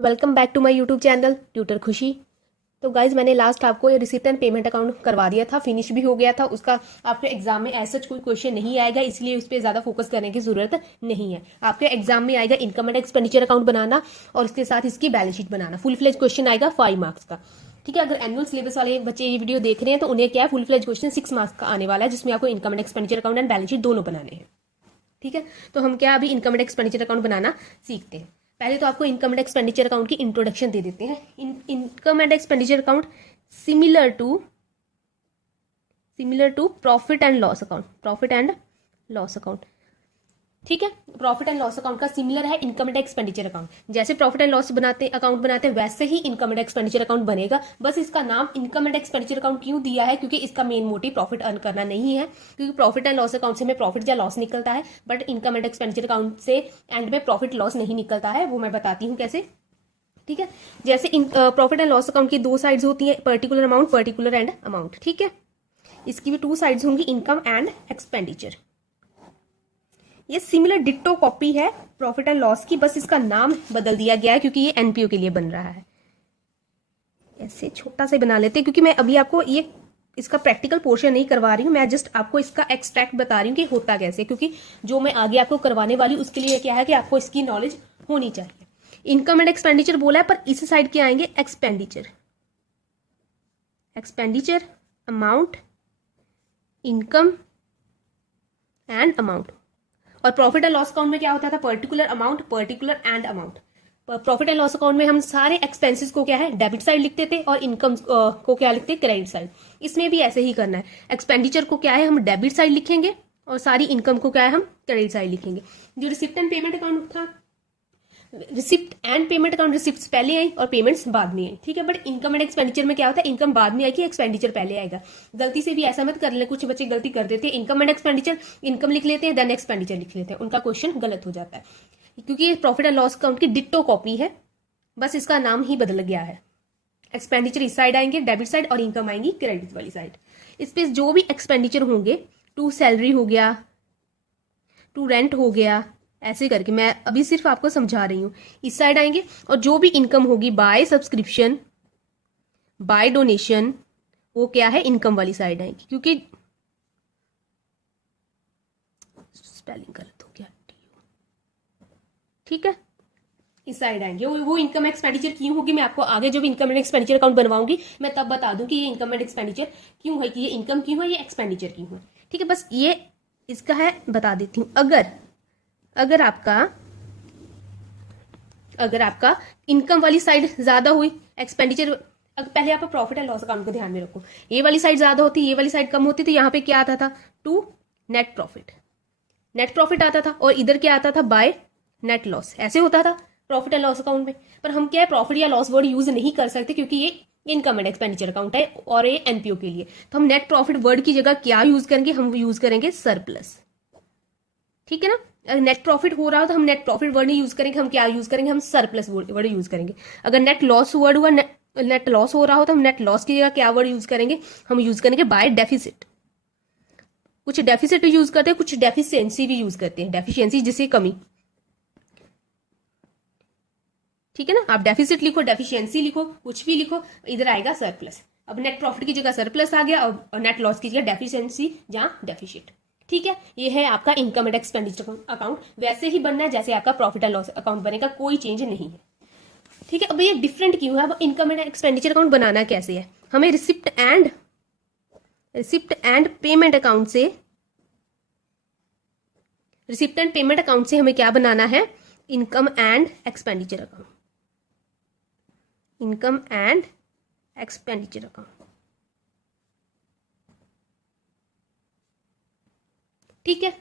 Welcome back to my YouTube channel tutor Khushi. तो guys मैंने last आपको ये रिसिप्ट एंड पेमेंट अकाउंट करवा दिया था, फिनिश भी हो गया था। उसका आपके एग्जाम में ऐसा कोई क्वेश्चन नहीं आएगा, इसलिए उस पर ज्यादा फोकस करने की जरूरत नहीं है। आपके एग्जाम में आएगा इनकम एंड एक्सपेंडिचर अकाउंट बनाना और उसके साथ इसकी बैलेंस शीट बनाना। फुल फ्लेज क्वेश्चन आएगा 5 मार्क्स का। ठीक है, अगर एनुअल सिलेबस वाले बच्चे ये वीडियो देख रहे हैं तो उन्हें क्या है, फुल फ्लेज क्वेश्चन 6 मार्क्स का आने वाला है, जिसमें आपको income and expenditure account and balance sheet दोनों बनाने हैं। ठीक है, तो हम क्या अभी इनकम एंड एक्सपेंडिचर अकाउंट बनाना सीखते हैं। पहले तो आपको इनकम एंड एक्सपेंडिचर अकाउंट की इंट्रोडक्शन दे देते हैं। Income and expenditure account similar to profit and loss account. ठीक है, प्रॉफिट एंड लॉस अकाउंट का सिमिलर है इनकम एंड एक्सपेंडिचर अकाउंट। जैसे प्रॉफिट एंड लॉस अकाउंट बनाते हैं वैसे ही इनकम एंड एक्सपेंडिचर अकाउंट बनेगा। बस इसका नाम इनकम एंड एक्सपेंडिचर अकाउंट क्यों दिया है, क्योंकि इसका मेन मोटिव प्रॉफिट अर्न करना नहीं है। क्योंकि प्रॉफिट एंड लॉस अकाउंट से हमें प्रॉफिट या लॉस निकलता है, but income and expenditure account से एंड में प्रॉफिट लॉस नहीं निकलता है। वो मैं बताती हूँ कैसे। ठीक है, जैसे प्रॉफिट एंड लॉस अकाउंट की 2 साइड्स होती है, particular amount, particular and amount. ठीक है, इसकी भी 2 साइड्स होंगी, इनकम एंड एक्सपेंडिचर। ये सिमिलर डिट्टो कॉपी है प्रॉफिट एंड लॉस की, बस इसका नाम बदल दिया गया है क्योंकि ये एनपीओ के लिए बन रहा है। ऐसे छोटा सा बना लेते हैं, क्योंकि मैं अभी आपको ये इसका प्रैक्टिकल पोर्शन नहीं करवा रही हूँ, मैं जस्ट आपको इसका एक्सट्रैक्ट बता रही हूँ कि होता कैसे। क्योंकि जो मैं आगे आपको करवाने वाली हूँ उसके लिए क्या है कि आपको इसकी नॉलेज होनी चाहिए। इनकम एंड एक्सपेंडिचर बोला है, पर इस साइड के आएंगे expenditure, amount, income and amount. और प्रॉफिट एंड लॉस अकाउंट में क्या होता था, particular amount, particular and amount. Profit and loss account में हम सारे एक्सपेंसेस को क्या है डेबिट साइड लिखते थे और इनकम को क्या लिखते क्रेडिट साइड। इसमें भी ऐसे ही करना है। एक्सपेंडिचर को क्या है हम डेबिट साइड लिखेंगे और सारी इनकम को क्या है हम क्रेडिट साइड लिखेंगे। जो रिसिप्ट एंड पेमेंट अकाउंट था, receipt and payment account, receipt पहले आई और पेमेंट्स बाद में आई। ठीक है, बट इनकम एंड एक्सपेंडिचर में क्या होता है, इनकम बाद में आएगी, एक्सपेंडिचर पहले आएगा। गलती से भी ऐसा मत कर ले, कुछ बच्चे गलती कर देते हैं, इनकम एंड एक्सपेंडिचर, इनकम लिख लेते हैं देन एक्सपेंडिचर लिख लेते हैं, उनका क्वेश्चन गलत हो जाता है। क्योंकि ये प्रॉफिट एंड लॉस अकाउंट की डिट्टो कॉपी है, बस इसका नाम ही बदल गया है। एक्सपेंडिचर इस साइड आएंगे डेबिट साइड, और इनकम आएंगी क्रेडिट वाली साइड। इस पे जो भी एक्सपेंडिचर होंगे, टू सैलरी हो गया, टू रेंट हो गया, ऐसे करके मैं अभी सिर्फ आपको समझा रही हूं, इस साइड आएंगे। और जो भी इनकम होगी बाय सब्सक्रिप्शन, बाय डोनेशन, वो क्या है इनकम वाली साइड आएगी। क्योंकि स्पेलिंग गलत हो गया, ठीक है, इस साइड आएंगे। वो इनकम एक्सपेंडिचर क्यों होगी, मैं आपको आगे जो भी इनकम एंड एक्सपेंडिचर अकाउंट बनवाऊंगी मैं तब बता दूं कि ये इनकम एंड एक्सपेंडिचर क्यों है, कि ये इनकम क्यों है, ये एक्सपेंडिचर क्यों है। ठीक है, बस ये इसका है बता देती हूं। अगर आपका इनकम वाली साइड ज्यादा हुई, एक्सपेंडिचर, पहले आप प्रॉफिट एंड लॉस अकाउंट को ध्यान में रखो, ये वाली साइड ज्यादा होती, ये वाली साइड कम होती, तो यहाँ पे क्या आता था, टू नेट प्रॉफिट आता था, और इधर क्या आता था, बाय नेट लॉस। ऐसे होता था प्रॉफिट एंड लॉस अकाउंट में। पर हम क्या है, प्रॉफिट या लॉस वर्ड यूज नहीं कर सकते क्योंकि ये इनकम एंड एक्सपेंडिचर अकाउंट है और ये एनपीओ के लिए। तो हम नेट प्रॉफिट वर्ड की जगह क्या यूज करेंगे, हम यूज करेंगे सरप्लस। ठीक है ना, अगर नेट प्रॉफिट हो रहा हो तो हम नेट प्रॉफिट वर्ड नहीं यूज करेंगे, हम क्या यूज करेंगे, हम सरप्लस वर्ड यूज करेंगे। अगर नेट लॉस वर्ड हुआ, नेट लॉस हो रहा हो तो हम नेट लॉस की जगह क्या वर्ड यूज करेंगे, हम यूज करेंगे बाय डेफिसिट। कुछ डेफिसिट यूज करते हैं, कुछ डेफिशिएंसी भी यूज करते हैं, डेफिशिएंसी जिसे कमी। ठीक है ना, आप डेफिसिट लिखो, डेफिशिएंसी लिखो, कुछ भी लिखो, इधर आएगा सरप्लस। अब नेट प्रॉफिट की जगह सरप्लस आ गया और नेट लॉस की जगह डेफिशिएंसी, जहां डेफिसिट। ठीक है, ये है आपका इनकम एंड एक्सपेंडिचर अकाउंट। वैसे ही बनना है जैसे आपका प्रॉफिट एंड लॉस अकाउंट बनेगा, कोई चेंज नहीं है। ठीक है, अब ये डिफरेंट क्यों है, अब इनकम एंड एक्सपेंडिचर अकाउंट बनाना कैसे है, हमें रिसिप्ट एंड पेमेंट अकाउंट से हमें क्या बनाना है, इनकम एंड एक्सपेंडिचर अकाउंट। ठीक है,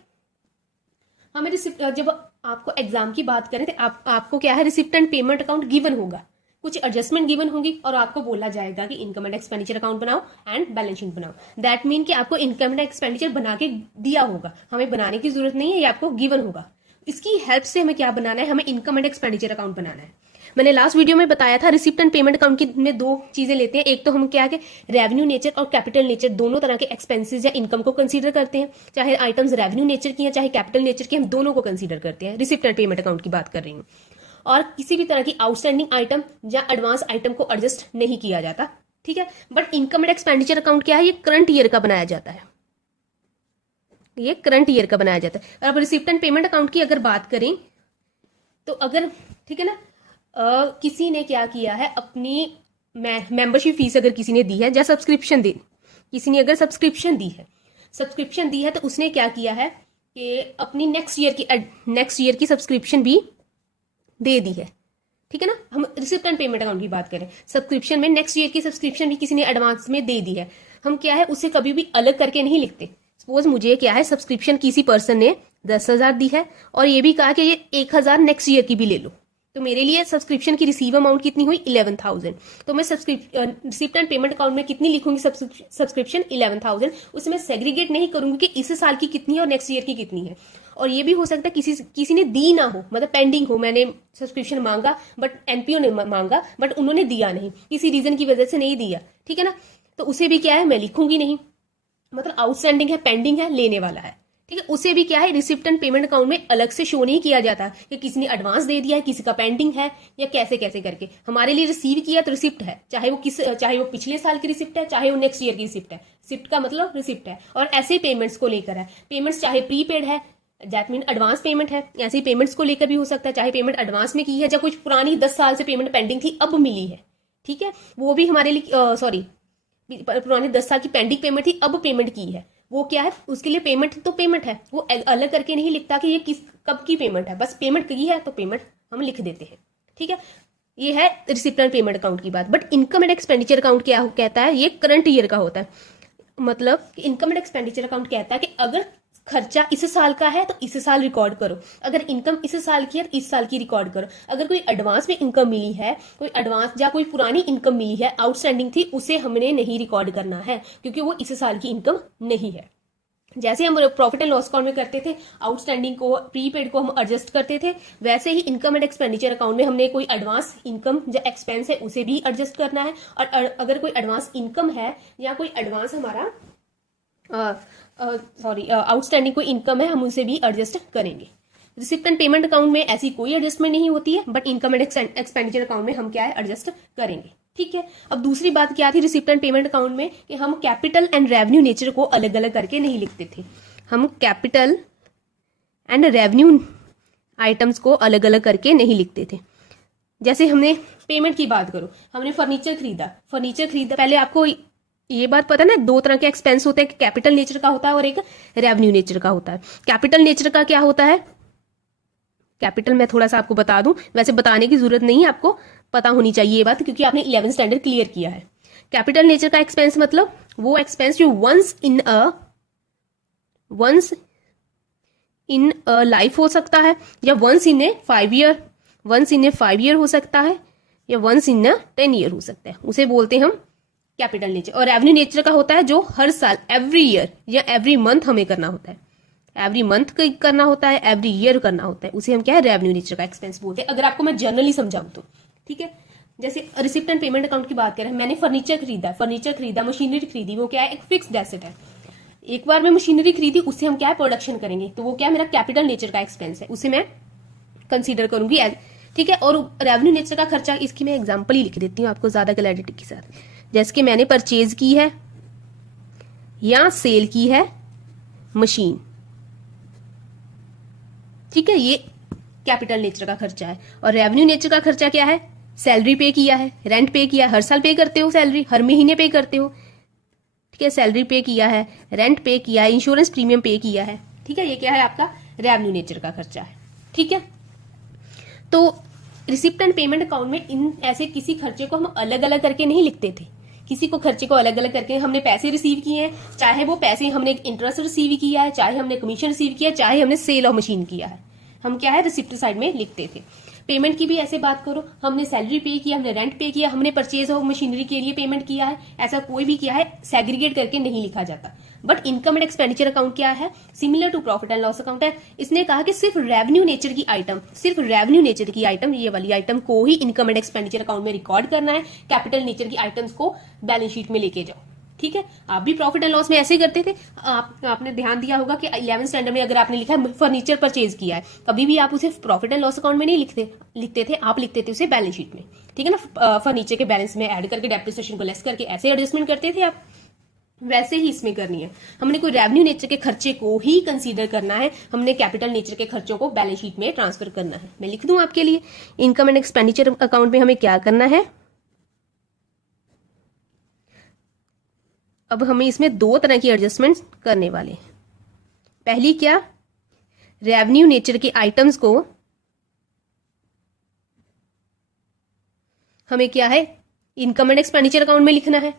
हमें रिसिप्ट, जब आपको एग्जाम की बात करें तो आपको क्या है, receipt and payment account given होगा, कुछ एडजस्टमेंट गिवन होगी और आपको बोला जाएगा कि इनकम एंड एक्सपेंडिचर अकाउंट बनाओ एंड बैलेंस शीट बनाओ। दैट मीन कि आपको इनकम एंड एक्सपेंडिचर बना के दिया होगा, हमें बनाने की जरूरत नहीं है, ये आपको गिवन होगा। इसकी हेल्प से हमें क्या बनाना है, हमें इनकम एंड एक्सपेंडिचर अकाउंट बनाना है। मैंने लास्ट वीडियो में बताया था, रिसिप्ट एंड पेमेंट अकाउंट की में 2 चीजें लेते हैं। एक तो हम क्या है, रेवेन्यू नेचर और कैपिटल नेचर, दोनों तरह के एक्सपेंसेस या इनकम को कंसीडर करते हैं। चाहे आइटम्स रेवेन्यू नेचर की है, चाहे कैपिटल नेचर की, हम दोनों को कंसीडर करते हैं। रिसिप्ट एंड पेमेंट अकाउंट की बात कर रही हूँ। और किसी भी तरह की आउटस्टैंडिंग आइटम या एडवांस आइटम को एडजस्ट नहीं किया जाता, ठीक है। But income and expenditure account क्या है, ये करंट ईयर का बनाया जाता है, ये करंट ईयर का बनाया जाता है। और अब रिसिप्ट एंड पेमेंट अकाउंट की अगर बात करें तो अगर, ठीक है ना, किसी ने क्या किया है, अपनी मेंबरशिप फीस अगर किसी ने दी है या सब्सक्रिप्शन दी, किसी ने अगर सब्सक्रिप्शन दी है तो उसने क्या किया है कि अपनी नेक्स्ट ईयर की सब्सक्रिप्शन भी दे दी है, ठीक है ना। हम रिसिप्ट एंड पेमेंट अकाउंट की बात करें, सब्सक्रिप्शन में नेक्स्ट ईयर की सब्सक्रिप्शन भी किसी ने एडवांस में दे दी है, हम क्या है उसे कभी भी अलग करके नहीं लिखते। सपोज मुझे क्या है, सब्सक्रिप्शन किसी पर्सन ने 10,000 दी है और ये भी कहा कि ये 1,000 नेक्स्ट ईयर की भी ले लो, तो मेरे लिए सब्सक्रिप्शन की रिसीव अमाउंट कितनी हुई, 11,000। तो मैं रिसिप्ट एंड पेमेंट अकाउंट में कितनी लिखूंगी, सब्सक्रिप्शन 11,000। उसमें सेग्रीगेट नहीं करूंगी कि इस साल की कितनी है और नेक्स्ट ईयर की कितनी है। और ये भी हो सकता है किसी ने दी ना हो, मतलब पेंडिंग हो, मैंने सब्सक्रिप्शन मांगा बट एनपीओ ने मांगा बट उन्होंने दिया नहीं, किसी रीजन की वजह से नहीं दिया, ठीक है ना। तो उसे भी क्या है, मैं लिखूंगी नहीं, मतलब आउटस्टैंडिंग है, पेंडिंग है, लेने वाला है, ठीक है। उसे भी क्या है, रिसिप्ट एंड पेमेंट अकाउंट में अलग से शो नहीं किया जाता कि किसी ने एडवांस दे दिया है, किसी का पेंडिंग है, या कैसे कैसे करके। हमारे लिए रिसीव किया तो रिसिप्ट है, चाहे वो पिछले साल की रिसिप्ट है, चाहे वो नेक्स्ट ईयर की रिसिप्ट है। रिसिप्ट का मतलब रिसिप्ट है। और ऐसे ही पेमेंट्स को लेकर है, पेमेंट्स चाहे प्रीपेड है, दैट मीन एडवांस पेमेंट है, ऐसे ही पेमेंट्स को लेकर भी हो सकता है, चाहे पेमेंट एडवांस में की है या कुछ पुरानी 10 साल से पेमेंट पेंडिंग थी अब मिली है, ठीक है, वो भी हमारे लिए पुरानी 10 साल की पेंडिंग पेमेंट थी अब पेमेंट की है, वो क्या है, उसके लिए पेमेंट तो पेमेंट है, वो अलग करके नहीं लिखता कि ये कब की पेमेंट है, बस पेमेंट की है तो पेमेंट हम लिख देते हैं, ठीक है। ये है रिसिप्ट एंड पेमेंट अकाउंट की बात। But income and expenditure account क्या कहता है, ये करंट ईयर का होता है। मतलब इनकम एंड एक्सपेंडिचर अकाउंट कहता है कि अगर खर्चा इस साल का है तो इस साल रिकॉर्ड करो, अगर इनकम इस साल की है तो इस साल की रिकॉर्ड करो, अगर कोई एडवांस में इनकम मिली है, कोई एडवांस या कोई पुरानी इनकम मिली है आउटस्टैंडिंग थी, उसे हमने नहीं रिकॉर्ड करना है क्योंकि वो इस साल की इनकम नहीं है। जैसे हम प्रॉफिट एंड लॉस अकाउंट में करते थे, आउटस्टैंडिंग को, प्रीपेड को हम एडजस्ट करते थे, वैसे ही इनकम एंड एक्सपेंडिचर अकाउंट में हमने कोई एडवांस इनकम या एक्सपेंस है उसे भी एडजस्ट करना है। और अगर कोई एडवांस इनकम है या कोई एडवांस हमारा आउटस्टैंडिंग कोई इनकम है, हम उसे भी एडजस्ट करेंगे। रिसिप्ट एंड पेमेंट अकाउंट में ऐसी कोई एडजस्टमेंट नहीं होती है, but income and expenditure account में हम क्या है, एडजस्ट करेंगे, ठीक है। अब दूसरी बात क्या थी रिसिप्ट एंड पेमेंट अकाउंट में, कि हम कैपिटल एंड रेवेन्यू नेचर को अलग अलग करके नहीं लिखते थे। हम कैपिटल एंड रेवेन्यू आइटम्स को अलग अलग करके नहीं लिखते थे। जैसे हमने पेमेंट की बात करो, हमने फर्नीचर खरीदा, पहले आपको ये बात पता ना, दो तरह के एक्सपेंस होते हैं, कैपिटल नेचर का होता है और एक रेवेन्यू नेचर का होता है। कैपिटल नेचर का क्या होता है, कैपिटल मैं थोड़ा सा आपको बता दूं, वैसे बताने की जरूरत नहीं है, आपको पता होनी चाहिए ये बात क्योंकि आपने 11th स्टैंडर्ड क्लियर किया है। कैपिटल नेचर का एक्सपेंस मतलब वो एक्सपेंस जो वंस इन अ लाइफ हो सकता है, या वंस इन ए 5 ईयर हो सकता है, या वंस इन 10 ईयर हो सकता है, उसे बोलते हैं हम कैपिटल नेचर। और रेवेन्यू नेचर का होता है जो हर साल, एवरी ईयर या एवरी मंथ हमें करना होता है, एवरी मंथ करना होता है, एवरी ईयर करना होता है, उसे हम क्या है, रेवेन्यू नेचर का एक्सपेंस बोलते हैं। अगर आपको मैं जनरली समझाऊं तो, ठीक है। जैसे रिसिप्ट एंड पेमेंट अकाउंट की बात करें, मैंने फर्नीचर खरीदा, मशीनरी खरीदी, वो क्या है, एक फिक्स्ड एसेट है। एक बार मैं मशीनरी खरीदी, उससे हम क्या है, प्रोडक्शन करेंगे, तो वो क्या है, मेरा कैपिटल नेचर का एक्सपेंस है, उसे मैं कंसीडर करूंगी, ठीक है। और रेवेन्यू नेचर का खर्चा, इसकी मैं एग्जाम्पल ही लिख देती हूँ आपको ज्यादा क्लैरिटी के साथ। जैसे कि मैंने परचेज की है या सेल की है मशीन, ठीक है, ये कैपिटल नेचर का खर्चा है। और रेवेन्यू नेचर का खर्चा क्या है, सैलरी पे किया है, रेंट पे किया है, हर साल पे करते हो सैलरी, हर महीने पे करते हो, ठीक है, सैलरी पे किया है, रेंट पे किया है, इंश्योरेंस प्रीमियम पे किया है, ठीक है, ये क्या है, आपका रेवेन्यू नेचर का खर्चा है, ठीक है। तो रिसिप्ट एंड पेमेंट अकाउंट में इन ऐसे किसी खर्चे को हम अलग अलग करके नहीं लिखते थे, किसी को खर्चे को अलग अलग करके हमने पैसे रिसीव किए हैं, चाहे वो पैसे हमने इंटरेस्ट रिसीव किया है, चाहे हमने कमीशन रिसीव किया है, चाहे हमने सेल ऑफ मशीन किया है, हम क्या है, रिसिप्ट साइड में लिखते थे। पेमेंट की भी ऐसे बात करो, हमने सैलरी पे किया, हमने रेंट पे किया, हमने परचेज ऑफ मशीनरी के लिए पेमेंट किया है, ऐसा कोई भी किया है, सेग्रीगेट करके नहीं लिखा जाता। But income and expenditure account क्या है, similar to profit and loss account है। इसने कहा कि सिर्फ रेवेन्यू नेचर की आइटम, ये वाली आइटम को ही इनकम एंड एक्सपेंडिचर अकाउंट में रिकॉर्ड करना है, कैपिटल नेचर की आइटम्स को बैलेंस शीट में लेके जाओ, ठीक है, आप भी प्रॉफिट एंड लॉस में ऐसे ही करते थे। आपने ध्यान दिया होगा कि 11th स्टैंडर्ड में अगर आपने लिखा है फर्नीचर परचेज किया है, कभी भी आप उसे प्रॉफिट एंड लॉस अकाउंट में नहीं लिखते थे, आप लिखते थे उसे बैलेंस शीट में, ठीक है ना। फर्नीचर के बैलेंस में ऐड करके डेप्रिसिएशन को लेस करके ऐसे एडजस्टमेंट करते थे आप, वैसे ही इसमें करनी है। हमने कोई रेवेन्यू नेचर के खर्चे को ही कंसीडर करना है, हमने कैपिटल नेचर के खर्चों को बैलेंस शीट में ट्रांसफर करना है। मैं लिख दूं आपके लिए, इनकम एंड एक्सपेंडिचर अकाउंट में हमें क्या करना है। अब हमें इसमें दो तरह की एडजस्टमेंट्स करने वाले हैं। पहली क्या, रेवेन्यू नेचर के आइटम्स को हमें क्या है, इनकम एंड एक्सपेंडिचर अकाउंट में लिखना है,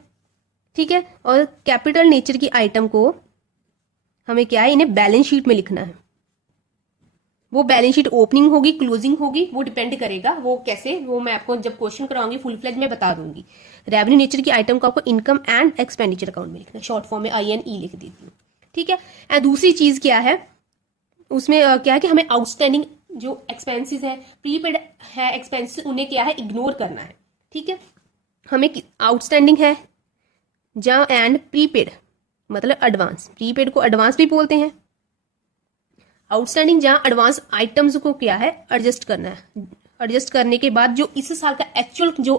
ठीक है। और कैपिटल नेचर की आइटम को हमें क्या है, इन्हें बैलेंस शीट में लिखना है। वो बैलेंस शीट ओपनिंग होगी क्लोजिंग होगी, वो डिपेंड करेगा, वो कैसे, वो मैं आपको जब क्वेश्चन कराऊंगी फुल फ्लेज में बता दूंगी। रेवेन्यू नेचर की आइटम को आपको इनकम एंड एक्सपेंडिचर अकाउंट में लिखना है, शॉर्ट फॉर्म में INE लिख देती हूँ, ठीक है। एंड दूसरी चीज क्या है, उसमें क्या है कि हमें आउटस्टैंडिंग जो एक्सपेंसेस है, प्रीपेड है एक्सपेंसेस, उन्हें क्या है, इग्नोर करना है, ठीक है। हमें आउटस्टैंडिंग है जहां एंड प्रीपेड मतलब एडवांस, प्रीपेड को एडवांस भी बोलते हैं। आउटस्टैंडिंग जहां एडवांस आइटम्स को क्या है, एडजस्ट करना है। एडजस्ट करने के बाद जो इस साल का एक्चुअल जो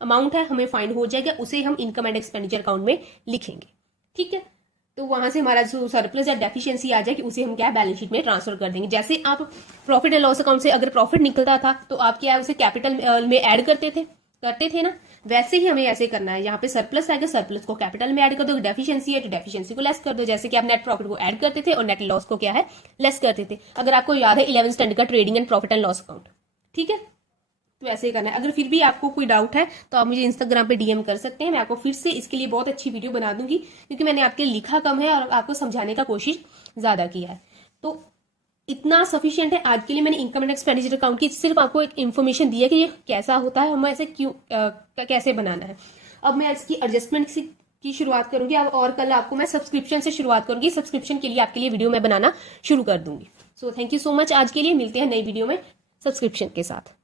अमाउंट है हमें फाइंड हो जाएगा, उसे हम इनकम एंड एक्सपेंडिचर अकाउंट में लिखेंगे, ठीक है। तो वहां से हमारा जो सरप्लस या डेफिशिएंसी आ जाएगी उसे हम क्या बैलेंस शीट में ट्रांसफर कर देंगे। जैसे आप प्रॉफिट एंड लॉस अकाउंट से अगर प्रॉफिट निकलता था तो आप क्या है उसे कैपिटल में ऐड करते थे ना, वैसे ही हमें ऐसे करना है। यहाँ पे सरप्लस आएगा, सरप्लस को कैपिटल में ऐड कर दो, डेफिशिएंसी है तो डेफिशिएंसी को लेस कर दो, जैसे कि आप नेट प्रॉफिट को ऐड करते थे और नेट लॉस को क्या है, लेस करते थे। अगर आपको याद है 11th स्टैंडर्ड का trading and profit and loss account, ठीक है, तो ऐसे ही करना है। अगर फिर भी आपको कोई डाउट है तो आप मुझे इंस्टाग्राम पे DM कर सकते हैं, मैं आपको फिर से इसके लिए बहुत अच्छी वीडियो बना दूंगी, क्योंकि मैंने आपके लिए लिखा कम है और आपको समझाने का कोशिश ज्यादा किया है। तो इतना सफिशिएंट है आज के लिए। मैंने इनकम एंड एक्सपेंडिचर अकाउंट की सिर्फ आपको एक इन्फॉर्मेशन दी है कि ये कैसा होता है, हमें ऐसे क्यों कैसे बनाना है। अब मैं इसकी एडजस्टमेंट की शुरुआत करूंगी और कल आपको मैं सब्सक्रिप्शन से शुरुआत करूंगी। सब्सक्रिप्शन के लिए आपके लिए वीडियो मैं बनाना शुरू कर दूंगी। So thank you so much. आज के लिए मिलते हैं नई वीडियो में सब्सक्रिप्शन के साथ।